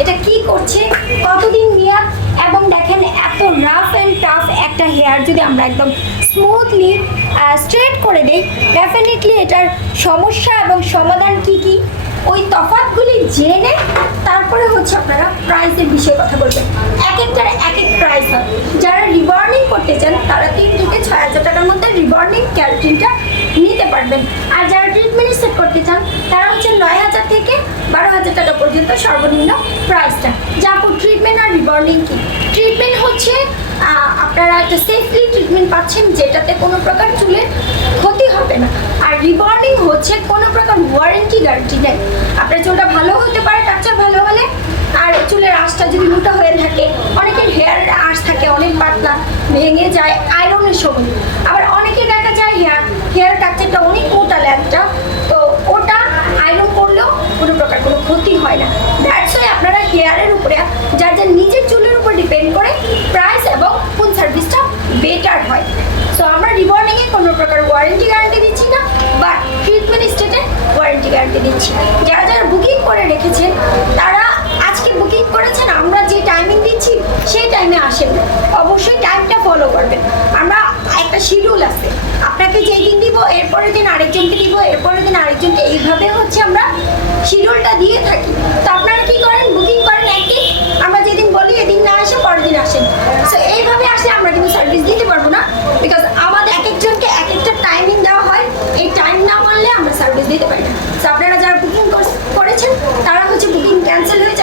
এটা কি করছে? কতদিন মেয়াদ এবং দেখেন, এত রাফ অ্যান্ড টাফ একটা হেয়ার যদি আমরা একদম স্মুথলি স্ট্রেট করে দেই ডেফিনেটলি এটার সমস্যা এবং সমাধান কি কি? ওই তফাৎগুলি জেনে তারপরে হচ্ছে আপনারা প্রাইসের বিষয়ে কথা বলবেন। এক একটার এক এক প্রাইস হয় যারা রিবার্নিং করতে চান, তারা তিন থেকে ছয় হাজার টাকার মধ্যে রিবার্নিং ক্যারেটিনটা নিতে পারবেন। আর যারা ট্রিটমেন্ট সেট করতে চান, তারা হচ্ছে নয় হাজার থেকে বারো হাজার টাকা পর্যন্ত সর্বনিম্ন প্রাইসটা যাপু ট্রিটমেন্ট আর রিবার্নিং কি? ট্রিটমেন্ট হচ্ছে আপনারা একটা সেফলি ট্রিটমেন্ট পাচ্ছেন যেটাতে কোনো প্রকার চুলের ক্ষতি হবে না। আর রিবর্নিং হচ্ছে কোনো প্রকার ওয়ারেন্টি গ্যারান্টি নেই। আপনার চুলটা ভালো হতে পারে টাকচার ভালো হলে, আর চুলের আঁশটা যদি মোটা হয়ে থাকে, অনেকের হেয়ার আঁশ থাকে, অনেক পাতলা, ভেঙে যায় আয়রনের সময় আবার অনেকে দেখা যায় হেয়ার হেয়ার টাকচারটা অনেক মোটা ল্যাবটা তো ওটা আয়রন করলেও কোনো প্রকার কোনো ক্ষতি হয় না দ্যাটস ওয়াই আপনারা হেয়ারের উপরে যার যার নিজের চুলের উপর ডিপেন্ড করে প্রাইস এবং কোন সার্ভিসটা বেটার হয়। সো আমরা রিবর্নিংয়ে কোনো প্রকার ওয়ারেন্টি গ্যারান্টি দিচ্ছি না বা ট্রিটমেন্ট স্টেটে ওয়ারেন্টি গ্যারান্টি দিচ্ছি। যারা যারা বুকিং করে রেখেছেন, তারা আজকে বুকিং করেছেন, আমরা যে টাইমিং দিচ্ছি, সেই টাইমে আসেন। অবশ্যই টাইমটা ফলো করবেন। আমরা একটা শিডিউল আছে। আপনাকে যেই দিন দিব, এরপরের দিন আরেকজনকে দিব, এরপরের দিন আরেকজনকে। এইভাবে হচ্ছে আমরা শিডিউলটা দিয়ে থাকি তো আপনারা কি করেন বুকিং করেন একদিন আমরা যেদিন বলি এদিন না আসে পরের দিন আসেন সো এইভাবে আসলে আমরা কিন্তু সার্ভিস দিতে পারব না বিকজ আমাদের এক একজনকে এক একটা টাইমিং দেওয়া হয় এই টাইম না মানলে আমরা সার্ভিস দিতে পারি না। তো আপনারা যারা বুকিং করেছেন তারা হচ্ছে বুকিং ক্যান্সেল হয়ে